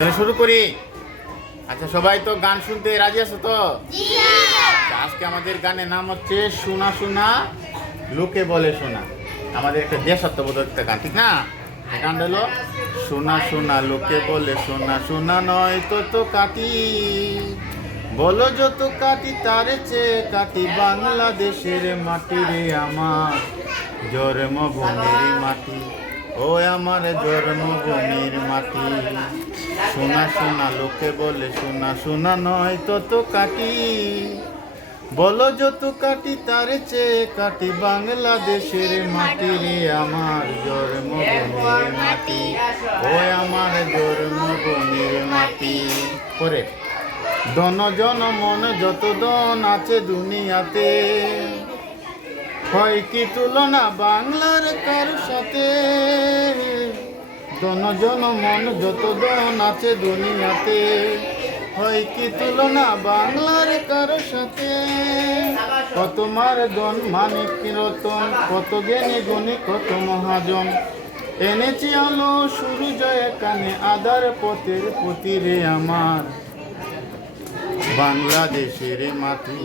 শুরু করি। আচ্ছা, সবাই তো গান শুনতে রাজি আছো তো? আচ্ছা, আজকে আমাদের গানের নাম হচ্ছে শোনা শোনা লোকে বলে শোনা। আমাদের একটা দেশাত্মবোধক একটা গান, ঠিক না? গান হলো শোনা শোনা লোকে বলে শোনা শোনা নয় তো কাটি, বলো যত কাটি তার চেয়ে কাটি বাংলাদেশের মাটি রে আমার জন্মভূমির মাটি, ও আমার জন্মভূমির মাটি। শোনা শোনা লোকে বলে শোনা শোনা নয় তো কাটি, বলো যত কাটি তার চেয়ে কাটি বাংলাদেশের মাটি রে আমার জন্মভূমির মাটি, ও আমার জন্মভূমির মাটি। করে দন জন মন যত দন আছে দুনিয়াতে, হয় কি তুলনা বাংলার কারো সাথে। দন জন মন যত দন আছে দুনিয়াতে, হয় কি তুলনা বাংলার কারো সাথে। কত মার দন মানিক রতন, কত জ্ঞানী গুণী কত মহাজন, এনেছি আলো সূর্যয় কানে আদার পথের প্রতি রে আমার বাংলাদেশের মাটি,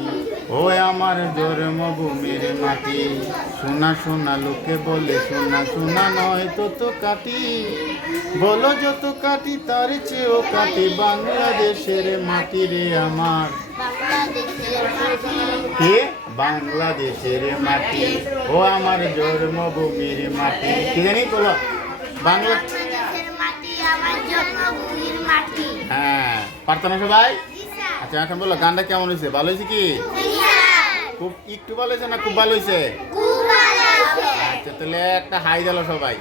ও আমার জন্মভূমির মাটি। শোনা শোনা লোকে বলে শোনা শোনা নয় তো কাটি, বলো যত কাটি তার চেয়েও কাটি বাংলাদেশের মাটি রে আমার কে বাংলাদেশের মাটি, ও আমার জন্মভূমির মাটি। কি জানি বলো বাংলা, হ্যাঁ পারতো না সবাই? আচ্ছা, এখন বলো গানটা কেমন হয়েছে? ভালো হয়েছে কি? খুব একটু ভালো হয়েছে না খুব ভালো হয়েছে? আচ্ছা, তাহলে একটা হাই দিলো সবাই।